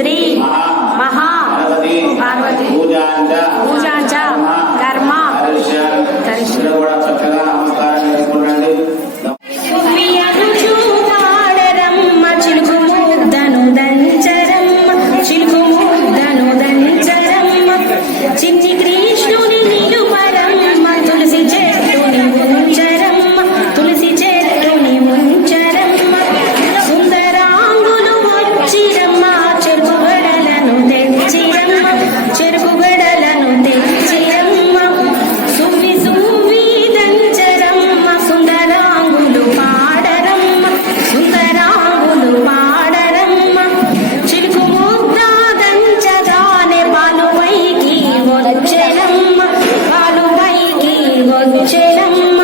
Shri അനുജനം